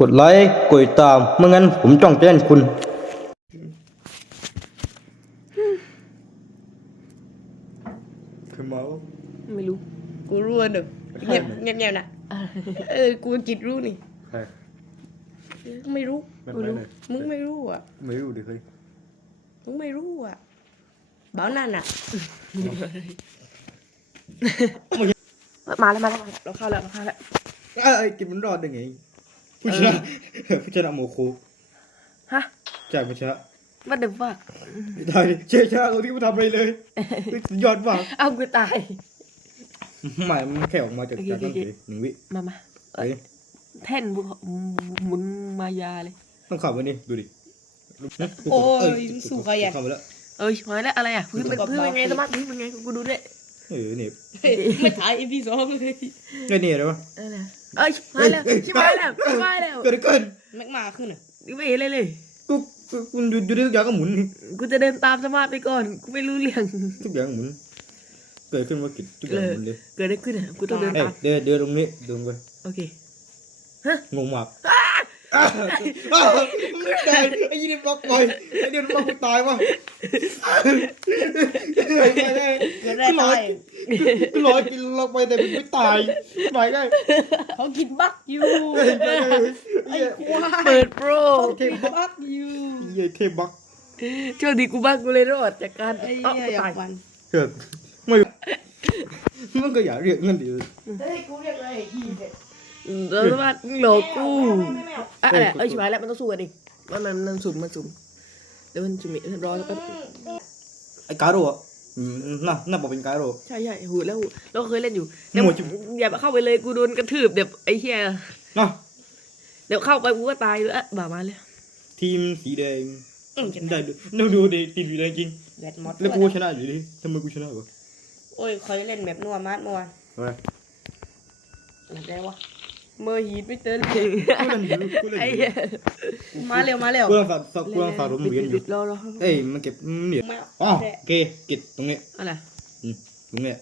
กดไลค์กดติดตามไม่งั้นผมจ้องจะเล่นคุณ คือเมาไม่รู้ กูรู้อันหนึ่งเงียบเงียบเงียบนะเออ กูจิตรู้นี่ ใครไม่รู้ไม่กูไม่รู้เลยมึงไม่รู้อะ ไม่รู้ดิเคยมึงไม่รู้อะบ้านั่นอะ มาแล้วมาแล้วมาแล้วเราเข้าแล้วเราเข้าแล้วไอ้กินมันรอดได้ไง ผู้ชนะผู้ชนะโมโคฮะจากผู้ชนะว่าเดี๋ยวว่าได้เชี่ยชนะคนที่ไม่ทำอะไรเลยสุดยอดมากเอากูตายไม่มันแค่ออกมาจากโอเคจากนั่นโอเคสิหนึ่งวิมามาเฮ้ยแท่นบุหมุนมายาเลย ต้องขับมานี่ดูดิโอ้ยเสู้ใครอะเข้ามาแล้วเอ้ยมาแล้วอะไรอะพื้นเป็นกับพื้นเป็นไงบาร์สมาร์ทพื้นเป็นไงกูดูด้วยเออเนี่ยเฮ้ยไม่ถ่ายอีพีสองเลยไอ้นี่อะไรวะเออนะ เอ้ยมาแล้วเอ้ยชิบหายแล้วชิบหายแล้วเกิดอะไรขึ้นแม็กมาขึ้นอะไม่เห็นเลยเลยกูกูกูอยู่อยู่ที่ทุกอย่างก็หมุนกูจะเดินตามสมาร์ทไปก่อนกูไม่รู้เรื่องทุกอย่างหมุน เกิดขึ้นว่ากิจทุกอย่างหมุนเลยเกิดอะไรขึ้นอะกูต้องเดินเอ้ยตามเดินเดินตรงนี้เดินไปโอเคงงมากอ้าวอ้าว ตายไอ้ยี่นี่บล็อกไปไอ้เดินบล็อกกูตายวะเกิดได้ตายกูลอยกินลงไปแต่มันไม่ตายหมายไงเขากินบักอยู่ไอ้ควายเปิดโปรกินบักอยู่เย้เทพบักโชคดีกูบ้างกูเลยรอดจากการไอ้เอ้าเหี้ยกูอยาตายกมันเกิดไม่มันก็อยากเรียกเงินดิเฮ้ยกูเรียกอะไรอีเนี่ยแล้วสมาร์ทหลอกกูอะอะไรเอ้ยชิบหายแล้วมันต้องสู้กันดิ มันมันมันสุ่มมันสุ่มเดี๋ยวมันสุ่มอีกรอแล้วกันไอ้กาโร่อะอืมน่าน่าบอกเป็นกาโร่ใช่ใช่หูแล้วเราเคยเล่นอยู่แต่หมดจุอย่าเข้าไปเลยกูโดนกระทืบเดี๋ยวไอ้เหี้ยเนาะเดี๋ยวเข้าไปกูก็ตายเลยอะบ่ามาเลยทีมสีแดงอืมจะได้ดูดูดูดิทีมสีแดงจริงแบตหมดแล้วกูชนะอยู่ดิทำไมกูชนะวะโอ้ยเคยเล่นแบบนัวมาดเมื่อวานทำไมอะไรวะ เมื่อฮีทไม่เตือนกูเล่นอยู่กูเล่นไอ้อยู่เหี้ยมาเร็วมาเร็วกูต้องฝากกูต้องฝากรถเหรียญอยู่ รอรอเอ้ยมันเก็บเหรียญไม่อ๋อแดะโอเคเก็บตรงนี้อะไรอืมตรงนี้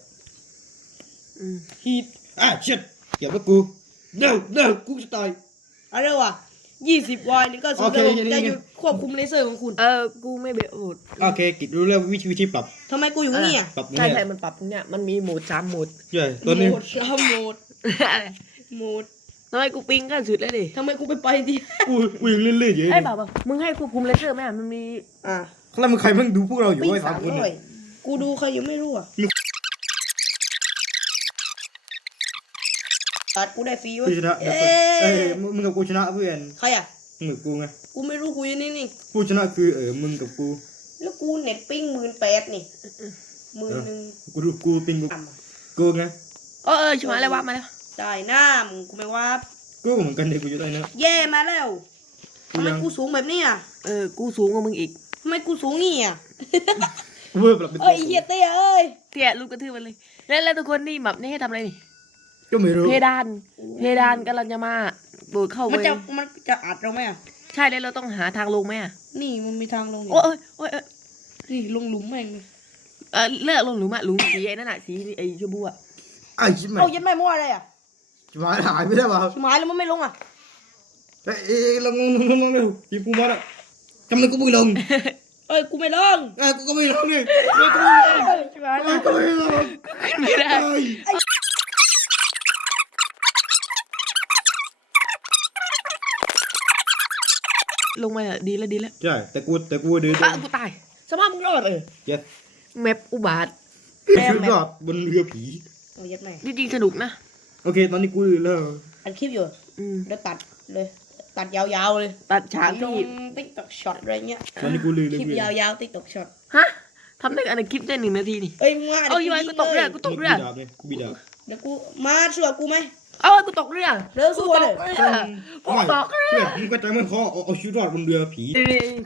อืมฮีทอะเช็ดเก็บแล้วกูเร็วเร็วกูจะตายอะไรวะยี่สิบวายนี่ก็สุดโอเคระบบอย่างนี้จะหยุดควบคุมเลเซอร์ของคุณเออกูไม่เบะโหดโอเคกิจรู้แล้ววิธีวิธีปรับ ทำไมกูอยู่นี่อะปรับตรงใช่นี้ใช่มันปรับตรงเนี้ยมันมีโหมดสามโหมด ใช่ตอนนี้โหมดชาโหมดโหมด ทำไมกูปิงกันสุดแล้วดิทำไมกูไปไปดิกูกูยังเรื่อยๆอยู่ไอ้บ่าวบ่าวมึงให้ควบคุมเลเซอร์ไหมอะมันมีอะแล้วมึงใครมึงดูพวกเราอยู่ปิ้งไอ้สาสามมคนร้อยเนี่ยกูดูใครอยู่ไม่รู้อะตัดกูได้ฟรีเวะพี่ชนะเอ้เอ้ยยมึงมึงกับกูชนะเพื่อนใครอะมึงกับกูไงกูไม่รู้กูอยู่นี่นี่ผู้ชนะคือเออมึงกับกูแล้วกูเน็ตปิ้งหมื่นแปดนี่หมื่นหนึ่งกูดูกูปิงกูต่ำอะกูไงเออเออชิมาแล้วว่ามาแล้ว จ่ายหน้ามึงกูไม่ว่า กูก็เหมือนกันเนี่ยกูจะได้นะแย่มาแล้วกูทำไมยังกูสูงแบบนี้อะเออ กูสูงกว่ามึงอีกทำไมกูสูงนี่อะ เว้ยปรับเป็นเอ้ยเฮียเตี้ยเอ้ยเตี้ยลูกกระทืบมันเลย แล้วแล้วทุกคนนี่แบบนี่ให้ทำอะไรนี่ ก็ไม่รู้เพดาน เพดานกำลังจะมาโดดเข้าไปมันจะมันจะอัดเราไหมอะ ใช่แล้วเราต้องหาทางลงไหมอะนี่มันมีทางลงอยู่โอ้ยโอ้ยโอ้ยนี่ลงหลุมแม่งเลยเออเลือกลงหลุมอะหลุมสีไอ้นั่นอะสีไอ้ชมพูอะไอ้ชิบหายเอายัดแม่มั่วอะไรอะ ชิบหายหายไปได้ป่ะชิมายแล้วมันไม่ลงอะเอ้ยเอ้ยลงลงลงลงเร็วทีมกูมาแล้วทำไมกูไม่ลงเอ้ยกูไม่ลงไอ้กูก็ไม่ลงเลยไม่กูไม่ลงชิบหายไอ้กูไม่ลงขึ้นไม่ได้ไอ้ลงมาอะดีแล้วดีแล้วใช่แต่กูแต่กูเดินอะกูตายสภาพมึงรอดเออเย็ดแมปอุบาทชุดรอบบนเรือผีเอายัดแม่จริงๆสนุกนะ โอเค ตอนนี้กูเลิกอัดคลิปอยู่อืมเดี๋ยวตัดเลย ตัดยาวๆเลยตัดฉากลงที่ติ๊กต็อกช็อตอะไรเงี้ยตอนนี้กูลืมเลยคลิปเพื่อนยาวๆติ๊กต็อกช็อตฮะทำได้อันในคลิปได้หนึ่งนาทีนี่เอ้ยมึงว่าเอาอยู่ไว้กูตกเรือกูตกเรือดาบเนี่ยกูบีดาบเดี๋ยวกูมาช่วยกูไหมเอาไอ้กูตกเรือเร็วสู้กูตเลยกเรือกูตกเรือเพื่อนมึงก็ใจมันเขาเอาเอาชีวิตรอดบนเรือผี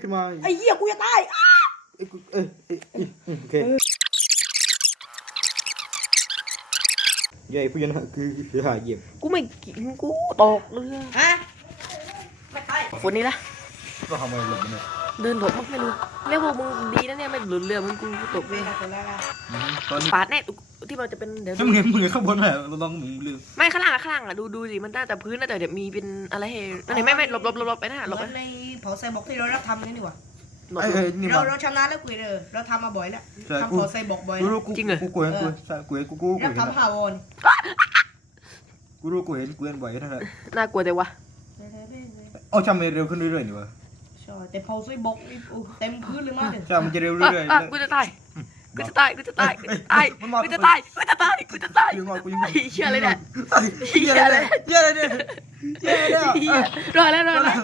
ขึ้นมาไอ้เหี้ยกูจะตายอ้าเอ้ยกูเอ้ยเอ้ยเอ้ยเอ้ยโอเค ใหญ่ผู้ชนะคือเสือหายเหยียบกูไม่กินกูตกเรือฮะไม่ไปคนนี้ละก็ทำอะไรหลบเนี่ยเดินหลบมั้งไม่รู้เนี่ยพวกมึงดีนะเนี่ยไม่หลุดเรือมึงกูตกเลยตอนนี้ปาดแน่ที่มันจะเป็นเดี๋ยวถ้ามึงเห็นมึงเห็นข้างบนไหมเราลองมึงลืมไม่ข้างล่างอะข้างล่างอะดูดูสิมันน่าแต่พื้นน่าแต่เดี๋ยวมีเป็นอะไรให้นั่นเห็นไหมไม่หลบหลบหลบหลบไปนะหลบเหไปมือนในเผาไซบอกที่เรารับทำนี่นี่หว่า หลบไอ้หลบไอ้นี่เรามาเราชำนาญแล้วคุยเด้อเราทำมาบ่อยแล้วใช่ทำกูเผาไซบอกบ่อยกูแล้วรู้กูจริงเหรอ กูกูเห็นกูใช่กูเห็นกูกูกูรับเห็นทำผ่าวอนกูรู้กูเห็นกูเห็นบ่อยนั่นแหละน่ากลัวแต่วะอ๋อจำเร็วขึ้นเรื่อยๆนี่วะใช่แต่เผาไซบอกนี่โอ้เต็มพื้นเลยมากเลยใช่มันจะเร็วอะเรื่อยๆอะแล้วกูจะตายกูจะตายกูจะตายกูจะตายมันมากูจะตายกูจะตายกูจะตายยิงอะกูยิงไอ้เชี่ยเลยเนี่ยเหี้ยอะไรเนี่ยเหี้ยอะไรเนี่ยเหี้ยอะไรเนี่ยเหี้ยรอดแล้วรอดแล้ว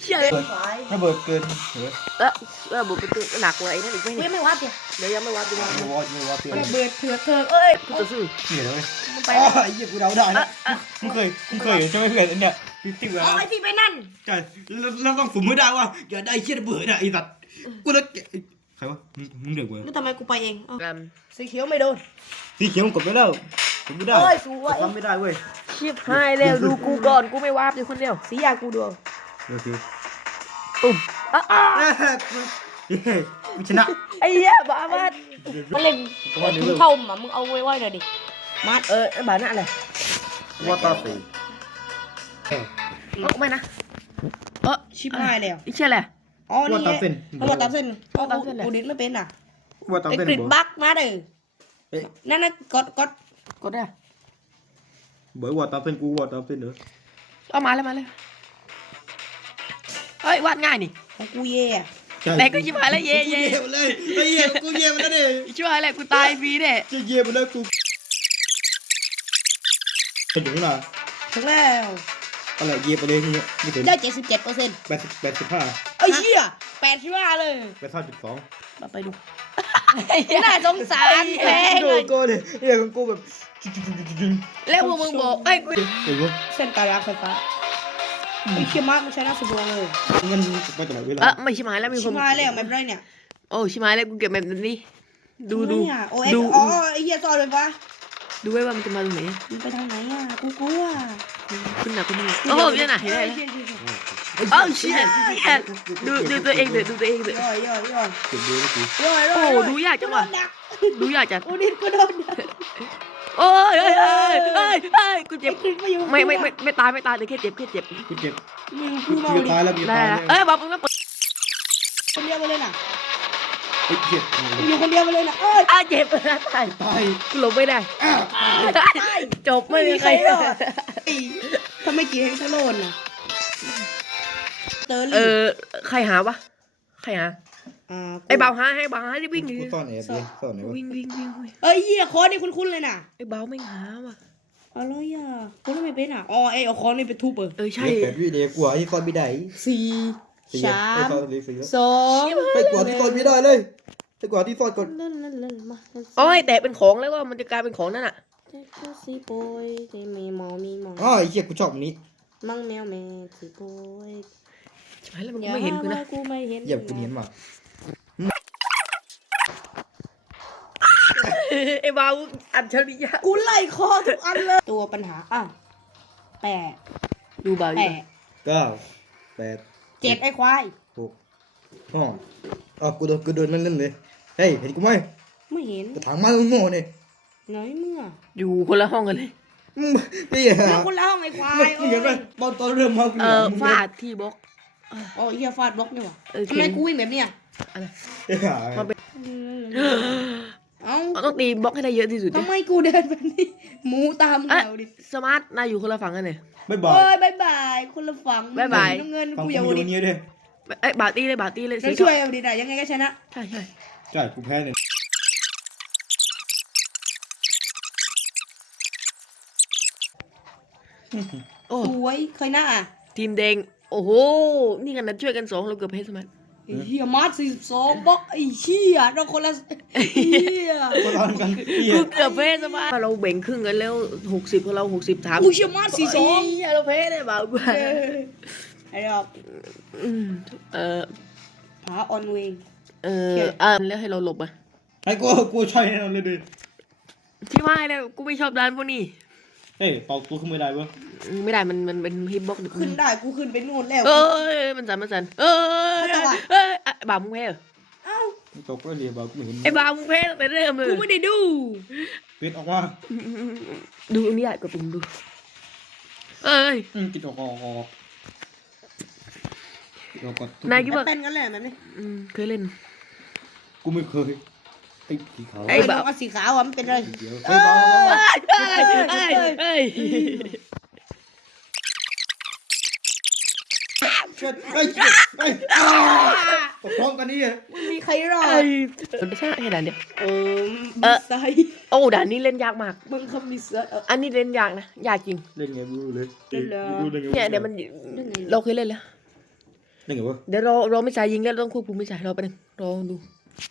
เชี่ยเลยถ้าเบิดเกินเฮ้ยเออเออบุกไปตัวหนักกว่าไอ้นั่นอีกไหมเฮ้ยเนี่ยไม่วัดเนี่ยเดี๋ยวยังไม่วัดดีกว่าไม่วอดไม่วอดเตือนระเบิดเถื่อนเถื่อนเอ้ยกูจะสู้เหี้ยเลยไปไปไอ้เหี้ยกูเดาได้นะมึงเคยมึงเคยเห็นใช่ไหมเพื่อนอันเนี้ยติ๊กติ๊กอ๋อไอ้ที่ไปนั่นใช่แล้วต้องสุ่มไม่ได้ว่าอย่าได้เชี่ยระเบิดอะไอ้สัตว์กูแล้วใครวะมึงเดือดเว้ยแล้วทำไมกูไปเองสีเขียวไม่โดนสีเขียวกดไม่ได้กดไม่ได้เอ้ยสวยทำไม่ได้เว้ย ชิบหายแล้วดูกูก่อนกูไม่วาบอยู่คนเดียวสียากูดวงโอเคตุ่มอะอะเฮ้ยกูชนะไอ้เหี้ยบ้ามาดมันเล่นกูว่าเดี๋ยวมึงเร็วเท่าหมามึงเอาไว้ไว้หน่อยดิมัดเออไอ้บ้าน่ะอะไรกูว่าตาสีเออไม่นะเออชิบหายแล้วไอ้เชี่ยแหละอ๋อกูนี่ว่าตาเส้นเอามาตามเส้นเอาตามเส้นเลยกูดิดไม่เป็นอะกูว่าตาไอ้เส้นกริดบ่บักมาเด้อเอ๊ะนั่นน่ะกดกดกดได้ บ่ว่าตาเส้นกูว่าตาเส้นเด้อเอามาแล้วมาเลยเฮ้ยวาดง่ายนี่ของกูเย่อะแต่ก็ชิบหายแล้วเย่กูเย่เย่มาเลยไอ้เย่กูเย่มาแล้วดิชิบหายแล้วกูตายฟรีเนี่ยจะเย่มาแล้วกูเป็นถึงน่ะถึงแล้วอะไรเย่ไปเลยนี่ไม่ถึงได้เจ็ดสิบเจ็ดเปอร์เซ็นต์แปดสิบแปดสิบห้าไอ้เหี้ยแปดสิบห้าเลยแปดสิบจุดสองมาไปดูน่าสงสารแพงโดเลยนกูดิเย่ของกูแบบ แล้วพวกมึงบอกไอ้ยกูเห็นปะเส้นตายางไฟฟ้าไอ้เชี่ยมากมันใช้หน้าสุดดวงเลยงั้นไปตลอดเวลาเออไม่ชิบหายแล้วมีคชินบหายแล้วไม่เป็นไรเนี่ยโอ้ชิบหายแล้วกูเก็บแบบนี้ดูดูเนี่ยโอเอสดูอ๋อไอ้เหี้ยซอยไฟฟ้าดูไว้ว่ามันจะมาตรงไหนมันไปทางไหนอะกูกลัวขึ้นหนักขึ้นหนักโอ้โหเนี่ยนะเห็นไหมเชี่ยเชี่ยเชี่ยโอ้เชี่ยเชี่ยดูดูตัวเองเถอะดูตัวเองเถอะย่อยย่อยย่อยเก็บดูเมื่อกี้ย่อยย่โอ้อยโหดูยากจังวะโดนดักดูยากจังโอ้ดิกูโดนดัก โอ้ยเอ้ยเอ้ยเอ้ยเอ้ยกูเจ็บไอ้คลิปมาอยู่ไม่ไม่ไม่ไม่ตายไม่ตายแต่แค่เจ็บแค่เจ็บกูเจ็บมึงกูกูเมาจะดิตายแล้วกูจะได้ตายแล้แล้ววเอ้ยบอกมึงไม่เปิดคนเดียวไปเลยน่ะเฮ้ยเจ็บมึงอยู่คนเดียวไปเลยน่ะเอ้ยอะเจ็บนะตายตายกูหลบไม่ได้จบไม่มีใครรอดทำไมกี่ให้ทะโลนน่ะเตอร์เอลี่อใครหาวะใครหา อ่าไอ้เบาหาให้เบาหาที่วิ่งดิกูซ่อนแอบเลยซ่อนไหนวะวิ่งวิ่งวิ่งวิ่งเอ้ยเหี้ยคอนี่คุ้นๆเลยน่ะไอ้เบาไม่หาว่ะอะไรอะคุณทำไมเป็นอะอ๋อไอ้เอาคอนนี่ไปทุบเออเออใช่ เด็กแปดวิเดียวกลัวที่ซ่อนไม่ได้สี่สี่สาไอ้มซ่อนเลยสี่สองไอ้กว่าที่ซ่อนไม่ได้เลยไอ้กว่าที่ซ่อนก่อนนั่นนั่นนั่นมาโอ้ยแต่เป็นของแล้วก็มันจะกลายเป็นของนั่นอะเจ้าสีโปยเจมีหมอมีหมออ๋อไอ้เหี้ยกูชอบอันนี้มังแมวแม่สีโปยใช่แล้วมันก็ไม่เห็นกูนะกูไม่เห็น เหี้ยกูเนียนมา ไอ้เบาอัจฉริยะกูไล่คอทุกอันเลย ตัวปัญหาอะแปดดูเบาแปดิดเก้าแปดเจ็ดไอ้ควายหกอ๋ออ๋อกูโดนกูโดนมันเล่นเลย เฮ้ยเห็นกูไหมไม่เห็นกระถางมันโง่เนี่ยน้อยเมื่อ อยู่คนละห้องกันเลยมึงนี่ฮะแล้วคุณเล่าไอ้ควายมึงเห็นไหมตอนตอนเริ่มมากูเออมึงฟาดที่บล็อกอ๋อเฮียฟาดบล็อกนี่หว่าเออทำไมเข็นกูวิ่งแบบเนี้ยอะไรเอ้ยมันเป็น เอ้าเราต้องตีบล็อกให้ได้เยอะที่สุดดิทำไมกูเดินแบบนี้หมูตามมึงเอ้ยเอาดิสมาร์ทนายอยู่คนละฝั่งกันเลยบ๊ายบาโอ้ยยบายบาย คนละฝั่งบ๊ายบาย น้ำเงินฟังกูกูอย่าอโอยู่ดินี่ด้วยไอ้ยบาตีเลยบาตีเลยเราสีช่วยเอาดิได้ยังไงก็ชนะ ใช่ใช่ใช่กูแพ้เนี่ยโอ้สวยเคยหน้าอะทีมแดงโอ้โหนี่กันนะช่วยกันสองเราเกือบเพชรสมาร์ท ไอ้เฮียมาร์สี่สิบสองบล็อกไอ้เชี่ยเราคนละเฮียคนร้อนกันเหี้ยกูเกือบเพชรสมาร์ทเราแบ่งครึ่งกันแล้วหกสิบของเราหกสิบถามกูเชี่ยมาร์สี่สองเยเราเพชรเลยเบาไอ้ดอกอืมเออผาออนเวงเอออ่าแล้วให้เราหลบอะไอ้กูกูใช่แน่นอนเลยดิที่ว่าแล้วกูไม่ชอบร้านพวกนี้ เฮ้ยเป่ากูขึ้นไม่ได้เว้ยอไม่ได้มันมันเป็นฮิปบ็อกขึ้นได้กูขึ้นไปนู่นแล้ว เอ้ยมันสั่นมันสั่นเอ้ยไม่ต้องว่ะเอ้ยอะบ่าวมึงแพ้เหรอเอ้าตกแล้วเรียบากูไม่เห็นไอ้บ่าวมึงแพ้ตั้งแต่เริ่มเลยกูไม่ได้ดูปิดออกมาดูอันนี้ได้กดปุ่มดู เอ้ยอืมกินออกออกออกเรากดทุกนายคิดว่าเป็นกันเลยแบบนี้อืมเคยเล่น กูไม่เคย ไอ้สีขาวไอ้ไอ้บ่าบ่าววสีขาวอะมันเป็นอะไรเดี๋ยวเอไอ้บ้าอเอ้ยเอ้ยเอ้ยเช็ดไอ้เช็ดไอ้ตกพร้อมกันนี่อะไม่มีใครรอเอ้ดยมันใช่แค่ด่านเดียวเออเอมีอไซโอ้ด่านนี้เล่นยากมากมึงเขามีไซเอออันนี้เล่นยากนะยากจริงเล่นไงไม่รู้เลยเล่นเหรอรู้ได้ไงเนี่ยเดี๋ยวมันเราเคยเล่นแล้วเล่นไงวะเดี๋ยวเราเราไม่จ่ายยิงแล้วเราต้องควบคุมไม่จ่ายเราไปหนึ่งลอง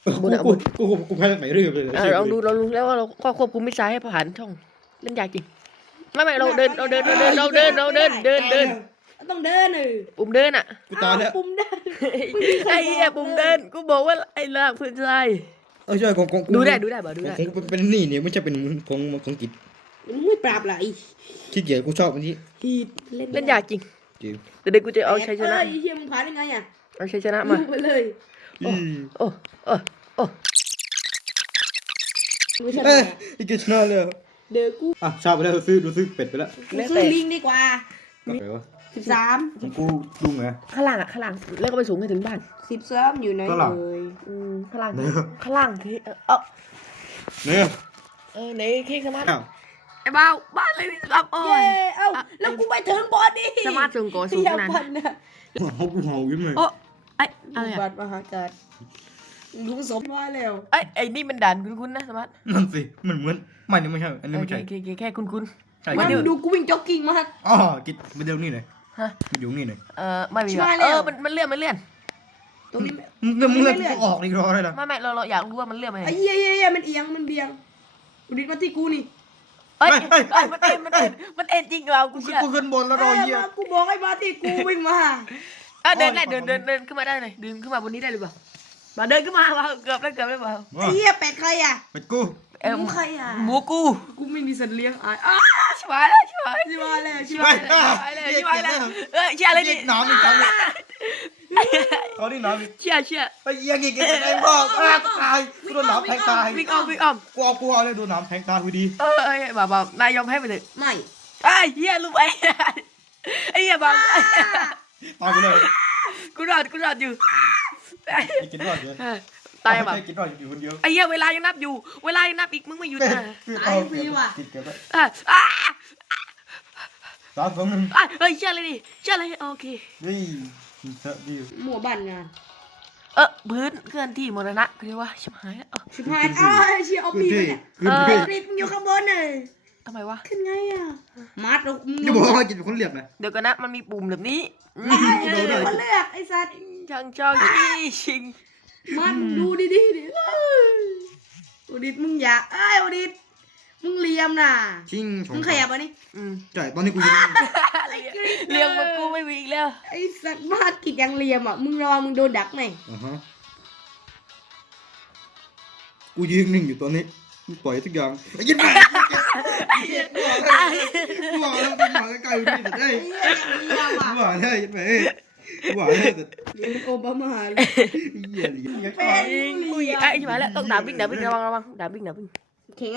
ดูบนอะกูบนกูกูกูแพ้ไหนเรื่อยเลยอะลองดูเรารู้แล้วว่าเราก็ควบคุมไม่จ่าให้ผ่านช่องเล่นยากจริงไม่ไม่เราเดินเราเดินเราเดินเราเดินเราเดินเดินเดินต้องเดินเออปุ่มเดินอะกูตายแล้วปุ่มเดินไอ้เหี้ยปุ่มเดินกูบอกว่าไอ้ลากพื่อนชายเออใช่ของของกูดูได้ดูได้บ่ดูได้ของเป็นนี่เนี่ยไม่ใช่เป็นของของกิจมึงไม่ปราบไหลขี้เกียจกูชอบอันนี้ฮีดเล่นเล่นยากจริงจริงเดี๋ยวกูจะเอาชัยชนะเอ้ยเฮียมึงผ่านได้ไงอะเอาชัยชนะมาไปเลย โอ้โอ้โอ้ไม่ใช่เอ้ยอีกชนะเลยเดี๋ยวกูอะชอบไปแล้วซื้อดูซื้อเป็ดไปแล้วกูซื้อลิงดีกว่าก็ไปวะสิบสามของกูลุงไงข้างล่างอะข้างล่างแล้วก็ไปสูงให้ถึงบ้านสิบสามอยู่ไหนฝรั่งเลยอืมข้างล่างเนี่ยข้างล่างที่เออเออเนี่ยเออไหนเค้กสมาร์ทอ้าวไอ้บ้าวบ้านเลยรับอ้อเย้ยเอ้าแล้วกูไปถึงบอดี้สมาร์ทส่งก่อสูงอย่านั้นพันนะเขากูเห่ายิ้มเลย โอ้ไอ้อะไรบัอะตรมหาการลุงสมมาแล้วไอ้ไอ้นี่มันด่านคุ้นๆนะสมาร์ทนั่นสิมันเหมือนไม่นี่ไม่ใช่อันนี้โอไม่เคใช่โอเคโอเคแค่คุ้น ใช่มากินดูกูวิ่งจ็อกกิ้งมาอ๋อกินมาเดี๋ยวนี้หน่อยๆฮะมาอยู่นี่หน่อยเออไม่มีชิบว่ะหายเอแล้วอมันมันเลื่อนมันเลื่อนตรงนี้มึงก็มึงเล่นไม่เลื่อนกูออกอีกรอได้ละไม่ไม่เราเราอยากรู้ว่ามันเลื่อนไปไหนไอ้เหี้ยเหี้ยเหี้ยมันเอียงมันเบียงกูดิดมาที่กูนี่เอ้ยเอ้ยมันเอ็นมันเอ็นมันเอ็นจริงเรากูกูเชื่อกูขึ้นบนแล้วรอเยี่ยมากูบอกให้มาที่กูวิ่งมา เออเดินได้เดินเดินเดินขึ้นมาได้เลยเดินขึ้นมาบนนี้ได้หรือเปล่ามาเดินขึ้นมาว่าเกือบแล้วเกือบแล้วเปล่าไอ้เหี้ยเป็ดใครอะเป็ดกูเออหมูใครอะหมูกูกูไม่มีสัตว์เลี้ยงอะอ้าชิบหายแล้วชิบหายชิบาแล้วชิไปบาอะแล้วชิบหายแล้วชิบหายแล้วเออเชื่ออะไรดิหนาวอีกครั้งเลยเขาที่หนาวอีกเชื่อเชื่อไปเยี่ยงอีกไอ้พ่ออ้าตายกูโดนหนาวแทงตายวิ่งอ้อมวิ่งอ้อมกูเอากูเอาเลยโดนหนาวแทงตายพอดีเออเอ้ยบ่าวบ่าวนายยอมให้ไปเถอะไม่ไอ้เหี้ยลูกไอ้ไอ้เหี้ยบ่าว ตายไปเลยกูรอดกูรอดอยู่ไอ้กินรอดเลยเออตายบ่าไอ้กินรอดอยู่คนเดียวไอ้เหี้ยเวลายังนับอยู่ เวลายังนับอีกมึงไม่หยุดนะตายฟรีว่ะกินเก็บไว้อะอะสามสองหนึ่งอะเฮ้ยเชื่อเลยดิเชื่อเลยโอเคนี่เสอะดีหมู่บ้านงานเออพื้นเคลื่อนที่มรณะคือเรียกว่าชิบหายแล้วเออชิบหายอ้าวเชียร์เอาขึ้นปีที่เนี่ยขึ้นที่กรีดมึงอยู่ข้างบนเลย ทำไมวะ ขึ้นไงอะมาร์ทเรามึงจะบอกว่ากินเป็นคนเหลี่ยมนะเดี๋ยวกันนะ มันมีปุ่มแบบนี้ได้เดี๋ยวมาเลือกไอ้สัตว์ช่างช่างที่ชิงมาร์ทมึงดูดีๆดิเอ้ยโอดิตมึงอย่าเอ้ยโอดิตมึงเลียมน่ะชิงชมึงขยับอันนี้อืมใช่ตอนนี้กูยิงเรียงมากูไม่มีอีกแล้ว ไอ้สัตว์มาร์ทกิดยังเลียมอะ มึงระวังมึงโดนดักไหมอ่าฮะกูยืนหนึ่งอยู่ตอนนี้กูปล่อยทุกอย่างไอ้ยินไปกูบอกแล้วกูบอกแล้วใกล้ๆนี่แต่เอ้ยไอ้เหี้ยยังเลียมกูอะบอกแล้วยินไป เอ้ยกูบอกแล้วแต่เลียมโอบามาเลยเหี้ยเหี้ยเป็นอุ้ยไอ้ชิบหายแล้วต้องด่าวิ่งด่าวิ่งระวังระวังด่าวิ่งด่าวิ่งเข่ง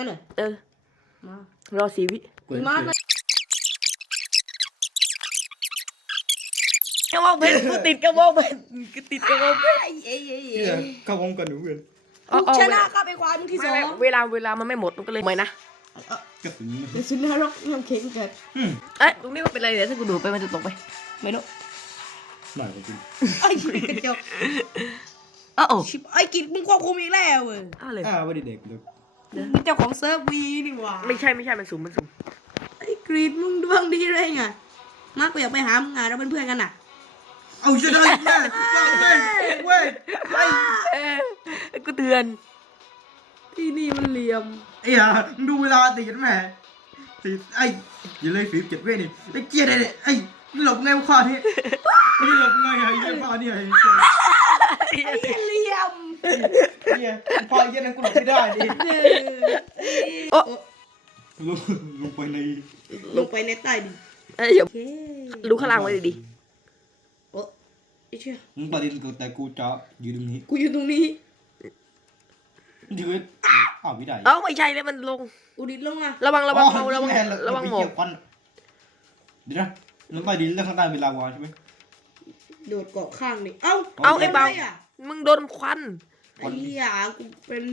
กันเหรอเออมารอสีวิมาร์ทกระบอกเพชรกูติดกระบอกเพชรกูติดกระบอกเพชรไอ้เอ้ยเอ้ยเหี้ยเข้าวงกันหนูเพื่อนกูชนะครับไอ้ควายมึงที่สไม่องไม่เวลาเวลามันไม่หมดมันก็เลยไม่นะกระสุนเดี๋ยวฉันนรกน้ำเค็งกันอืมเอ้ยตรงนี้มันเป็นอะไรเดี๋ยวถ้ากูดูดไปมันจะตกไป ไม่รู้ไม่กูกินไอ้กระจกอ้าวโอ้ชิบไอ้กิดมึงควบคุมอีกแล้วเว้ยอ้าวเลยอ้าวไม่ได้เด็กเลยมึงเจ้าของเซิร์ฟวีนี่หว่าไม่ใช่ไม่ใช่มันสูงมันสูงไอ้กรีดมึงดวงดีเลยไงมาร์กกูอยากไปหามึงอะเราเป็นเพื่อนกันน่ะเอาชนะแม่เว้ยเว้ยไอ้เอ้ยกูเตือนที่นี่มันเหลี่ยม ไอ้ห่ามึงดูเวลาตีกันแม่ตีไอ้อย่าเลยฝีเจ็ดเว้ยนี่ไอ้เจี๊ยดเลยไอ้หลบไงวะข้อนี้ไอ้หลบไงไอ้เหี้ยข้อนี้ไอ้เจี๊ยไอ้เหลี่ยมเนี่ยพอไอ้เหี้ยนั่นกูหลบไม่ได้ดิเออโอ้ลงลงไปในลงไปในใต้ดินเอ้ยอย่าโอเคดูข้างล่างไว้ดีโอ้ไอ้เชี่ยมึงประเด็นกูแต่กูจะอยู่ตรงนี้กูอยู่ตรงนี้ ยืดอ้าวไม่ได้ๆเอ้าไม่ใช่เลยมันลง อุดิตลงมาระวังระวังอ๋อเมาระวังแน่เลยระวังหมไปอกเกี่ยวควันเดี๋ยวนะมันใต้ดินแล้วข้างใต้เป็นลาวาใช่ไหมโดดเกาะข้างนี่เอ้าเอาไอ้เบาทำมะมึงโดนควันไอ้เหี้ยกูเป็น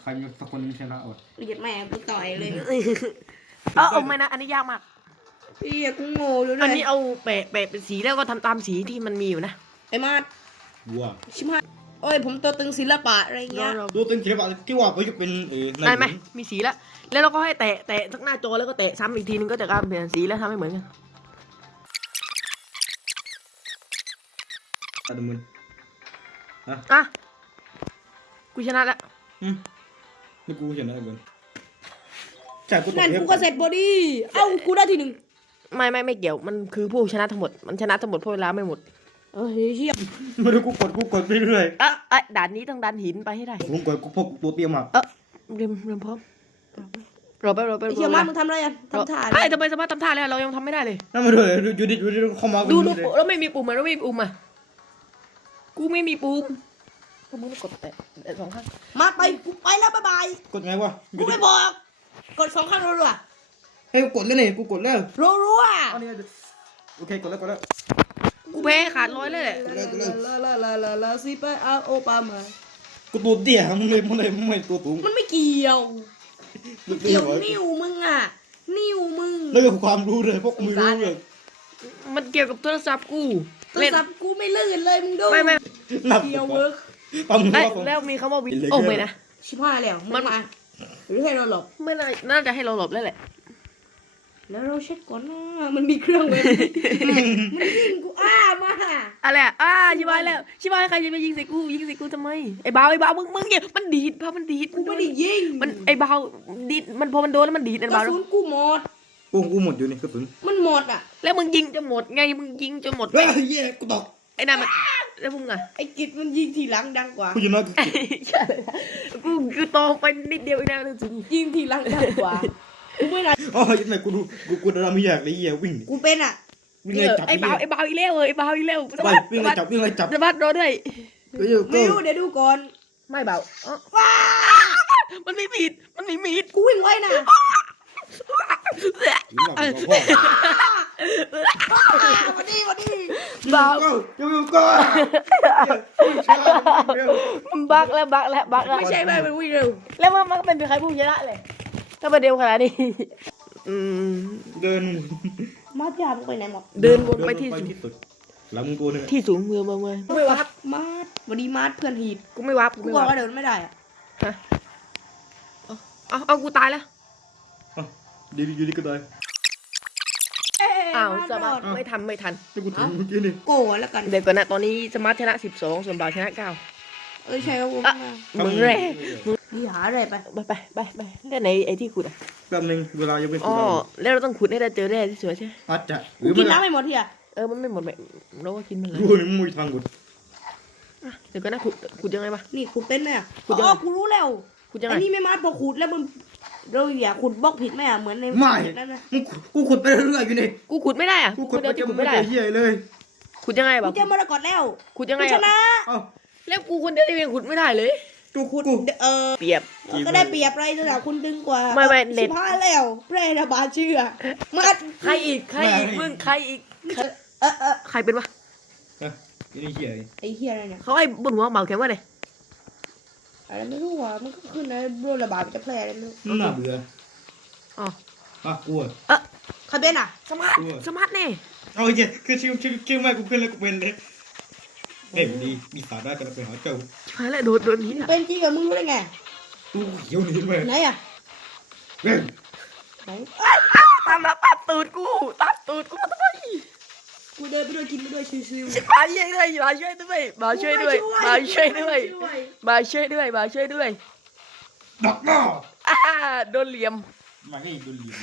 ใครมีสักคนนึงชนะเอาเรียดแม่กูต่อยเลยเออเอาไม่นะอันนี้ยากมากไอ้เหี้ยกูโง่อยู่เลอันยนี้เอาแปะแปะเป็นสีแล้วก็ทำตามสีที่มันมีอยู่นะ ไอ้มาดวัวชิมหายโอ้ยผมตัวตึงศิลปะอะไรเงี้ยตัวตึงศิลปะที่ว่าไปจะเป็นเออได้ไหมมีสีแล้วแล้วเราก็ให้แตะแตะทั้งหน้าจอแล้วก็แตะซ้ำอีกทีนึงก็จะกลายเป็นสีแล้วทำให้เหมือนกันตัดมืออะกูชนะแล้วอืมนี่กูชนะไอ้เบิร์นใช่กูตกนั่นเทปกูก็เสร็จบอดี้เอ้ากูได้ที่หนึ่งไม่ไม่ไม่เกี่ยวมันคือผู้ชนะทั้งหมดมันชนะทั้งหมดเพราะเวลาไม่หมด เอ้ยเหี้ยไม่รู้กูกดกูกดไปเรื่อยเอะเอะด่านนี้ต้องดันหินไปให้ได้ผมกดกูพกตัวเตี้ยมากเออเรียมเรียมพร้อมรอไปรอไปรไอ้อเหี้ยไปมามึงทำอะไรอะทำท่าไอ้ยทำไมสามารถทำท่าแล้วเรายังทำไม่ได้เลยนั่นมาด้วยอยู่ดิอยู่ดิเข้ามาดูดูเลยเราไม่มีปุ่มอะเราไม่มีปุ่มอะกูไม่มีปุ่มพวกมึงต้องกดแตะแตะสองข้างมาไปกูไปแล้วบ๊ายบายกดไงวะกูไม่บอก กดสองครั้งรัวเฮ้ยกูกดแล้วนี่กูกดแล้วๆรัวอันนี้โอเคกดแล้วกดแล้ว กูแพ้ขาดร้อยเลยแหละลาลาลาลาลาลาซิไปอาโอปามากูตัวเตี้ยมึงเลยมึงเลยมึงไม่ตัวสูงมันไม่เกี่ยวเกี่ยวนิ้วมึงอะ นิ้วมึงแล้วก็ความรู้เลยพวกมือรู้เลยมันเกี่ยวกับโทรศัพท์กูโทรศัพท์กูไม่ลื่นเลยมึงดูไม่ไม่เกี่ยวเวิร์กปั๊มไอ้หัวแล้วมีคำว่าวิอินเลยโอ้ไม่นะชิบหายแล้วมัมันมาหรือให้เราหลบไม่น่าจะให้เราหลบแล้วแหละ แล้วเราเช็คก่อนนะมันมีเครื่องเว็บมันยิงกูอ้ามาอะไรอะอ่าชิบายแล้วชิบายใครจะไปยิงใส่กูยิงใส่กูทำไมไอ้บ่าวไอ้บ่าวมึงมึงเนี่ยมันดีดบ่าวมันดีดกูไม่ได้ยิงมันไอ้บ่าวดีดมันพอมันโดนแล้วมันดีดไอ้กระบ่าวสุนกูหมดกูกูหมดอยู่นี่กระสุนมันหมดอะแล้วมึงยิงจะหมดไงมึงยิงจะหมดเฮ้ยเย้กูตกไอ้นั่นมันแล้วมึงอะไอ้กิจมันยิงทีหลังดังกว่ากูชนะกูเก็บใช่กูคือตองไปนิดเดียวเองนะจริงยิงทีหลังดังกว่า กูไม่ได้อ๋อยังไงกูดูกูกูดาไม่อยากเลยเหี้ยวิ่งกูเป็นอะวิ่งไล่จับไอ้บ่าวไอ้บ่าวอีกแล้วเออไอ้บ่าวอีกแล้วไปวิ่งไล่จับวิ่งไล่จับจะบัดรอด้วยเฮ้ยก็ไม่รู้เดี๋ยวดูก่อนไม่เบาอ๋อมันไม่มีดมันไม่มีดกูวิ่งไว้นะวันนี้วันนี้เบาก็ยังก็มันบักแล้วบักแล้วบักแล้วไม่ใช่ไม่มันวิ่งเร็วแล้วมันมันเป็นใครผู้ชนะเลย ถ้าประเดี๋ยวขนาดนี้ อืม เดินมาดยามึงไปไหนหมดเดินวนไปที่ที่สุดแล้วมึงตัวนึงที่สูงเมืองเมืองเมืองกูไม่วับมาดวันนี้มาดเพื่อนหีดกูไม่วับกูกูไม่บอวักบว่าเดินไม่ได้อะเอาเอากูตายแล้วดีดีดีก็ได้อ้าวมาดสมาร์ทรอดไม่ทันไม่ทันที่กูถึงเมื่อกี้นี่โก้แล้วกัน เดี๋ยวก่อนนะตอนนี้สมาร์ทชนะสิบสองส่วนเบาชนะเก้าเอ้ยใช่ครับผมอะมึงแร่ นี่หาอะไรไปไปไปไปไปเล่นไหนไอ้ที่ขุดอะแป๊บนึงเวลายังไม่อ๋คุอยเราแล้วเราต้องขุดให้ได้เจอแร่ที่สวยใช่ไหมอาจจะหกูรือกิไม่นน้ำไม่หมดทีอะเออมันไม่หมดแบบเราก็กินมันเลยรู้นี่มึงมีทางกุดอะเดี๋ยวก่อนนะขุดขุดยังไงวะ นี่ขุดเป็นไหมอะขุดยังอ๋ไงอกูรู้แล้วขุดยังไงไอ้นี่ไม่มาดพอขุดแล้วมันเราอย่าขุดบล็อกผิดไหมอะเหมือนในไม่นั่นนะมึงกูขุดไปเรื่อยๆอยู่นี่กูขุดไม่ได้อะกูกูขุดเดีไปยวจที่นขุดไม่ไม่ได้ได้เหี้ยเลยขุดยังไงกูวะเจอมรกตแล้วขุดยังไงกูชอะนะเอ้าแล้วกูคนเดียวที่ยังขุดไม่ได้เลย กูขุดกูเออเปรียบ ก็ได้เปรียบอะไรระดับคุณดึงกว่าไม่ไม่เน็ต สิบห้าแล้วแพร่ระบาดเชื่อมาดใครอีก ใครอีก มึง ใครอีก เออเออใครเป็นวะเอ้ยนี่เหี้ยไอ้เฮียอะไรเนี่ยเขาไอ้บนหัวเบาแข็งว่าไงอะไรไม่รู้อะมันก็ขึ้นในโรคระบาดมันจะแพร่อะไรไม่รู้น่าเบื่ออ๋อ อะกลัวเออใครเป็นอะสมาร์ทกลัวสมาร์ทแน่เอาไอ้เหี้ยคือชื่อชื่อชื่อแม่กูขึ้นแล้วกูเป็นเลย เฮ้ยดีมีสาระกันไปหาเจ้าชิบหายแล้วโดนโดนหินอะเป็นจริงเหรอมึงรู้ได้ไงกูเหี้ยวนี่แม่ไหนอะเฮ้ยไหนตามมาตัดตูดกูตัดตูดกูมาทำไมกูเดินไปด้วยกินไปด้วยชิวชิบหายยังเลยมาช่วยด้วยมาๆช่วยด้วยมาช่วยด้วยช่วยมาช่วยด้วยมาช่วยด้วยดักหน้าอ่าโดนเหลี่ยมมาให้ดูเหลี่ยม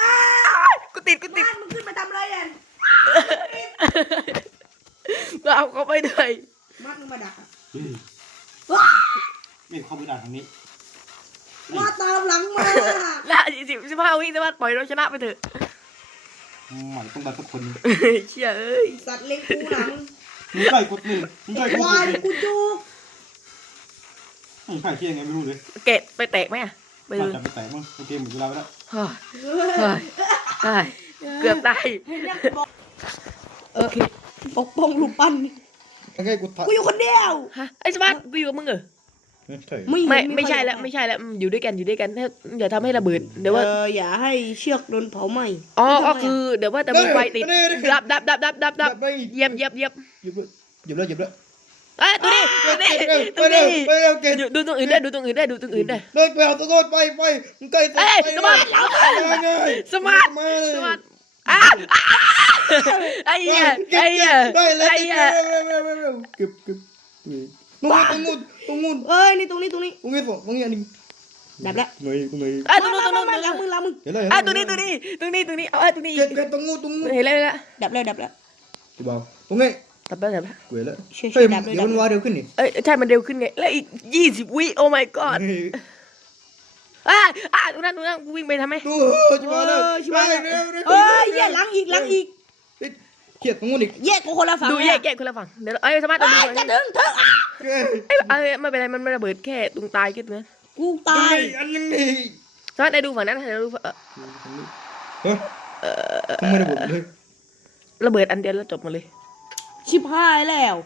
อ้ากูติดกูติด บ้านมึงขึ้นมาทำอะไรอะ ก็เอาเขาไปด้วยมัดมึงมาดักอะเฮ้ยว้าไม่เข้าไปด่านทางนี้ ว่าตามลับหลังมาละสิบสิบห้าวิสามารถปล่อยเราชนะไปเถอะ หมันต้องได้สักคนหนึ่งเชี่ยเอ้ยสัตว์เล็กกูหลังมึงใกล้กดหนึ่งมึงใกล้กดควายหนึ่งกูจุกมึงใกล้เที่ยงไงไม่รู้เลยเกตไปแตะไหมอะไปน่าดูจะไปแตะมั้งโอเคหมดเวลาไปแล้วเฮ้ยเฮ้ยเฮ้ยเกือบตายโอเค ปกป้องลูกปั้นโอเคกูถ่ายกูอยู่คนเดียวฮะไอ้สมาร์ทกูอยู่กับมึงเหรอใช่ไม่ไม่ใช่แล้วไม่ใช่แล้วอยู่ด้วยกันอยู่ด้วยกันถ้าอย่าทำให้ระเบิดเดี๋ยวว่าเอออย่าให้เชือกโดนเผาไหม้อ๋อก็คือเดี๋ยวว่าแต่มีไฟติดดับดับดับดับดับดับไปเยียบเยียบเยียบหยิบเลยหยิบเลยหยิบเลยเอ้ยตัวนี้ตัวนี้ไปเร็วตัวนี้ไปเร็วเกดดูดูตรงอื่นได้ดูตรงอื่นได้ดูตรงอื่นได้เลิกไปเอาตัวโน้ตไปไปมึงใกล้เอ้ยสมาร์ทไงสมาร์ทสมาร์ทอะอะ ไอ้เหี้ยไอ้เหี้ยได้เลยไอ้เหี้ยเก็บเก็บตรงนู้นตรงนู้นตรงนู้นเอ้ยนี่ตรงนี้ตรงนี้ตรงนี้สองตรงนี้อันนึงดับแล้วไงกูไงอะตรงนู้นตรงนู้นตมารงหลันู้งนมึงหลังมึงเห็นเลยอะตรงนี้ตรงนี้ตรงนี้ตรงนี้เอาไอ้ตรงนี้เก็บเก็บตรงนู้นตรงนู้นเห็นแล้วเห็นแล้วดับแล้วดับแล้วกูบอกตรงนี้ตัดไปตัดไปกูเห็นแล้วช่วยช่เฮ้วยยดับเลยเดี๋ยวมันดับว่าเร็วขึ้นนี่เอ้ยใช่มันเร็วขึ้นไงแล้วอีกยี่สิบวิโอ้ my god อะอะตรงนั้นตรงนั้นกูวิ่งไปทำไมตู้ชิบหายแล้วเออชิบหายแล้ว เร็วเร็วเอ้ยเหี้ยหลังอีกหลังอีกเขียดตรงนู้นอีกแยกกูคนละฝั่งดูเลยแยอะกแยกคนละฝั่งเดี๋ยวเราเอ้ยสามารถเอ้ดูยจะถึงถึงอะเอ้ยเอ้ยเอ้ยไม่เป็นไรมันไม่ระเบิดแค่ตรงตายขึ้นนะกูตาตายยอันนึงนี่สามารถได้ดูฝั่งนั้นได้ดูฝั่งเอ่อเฮ้ยทำไมระเบิดเลย ระเบิดอันเดียวแล้วจบหมดเลย ชิบหายแล้ว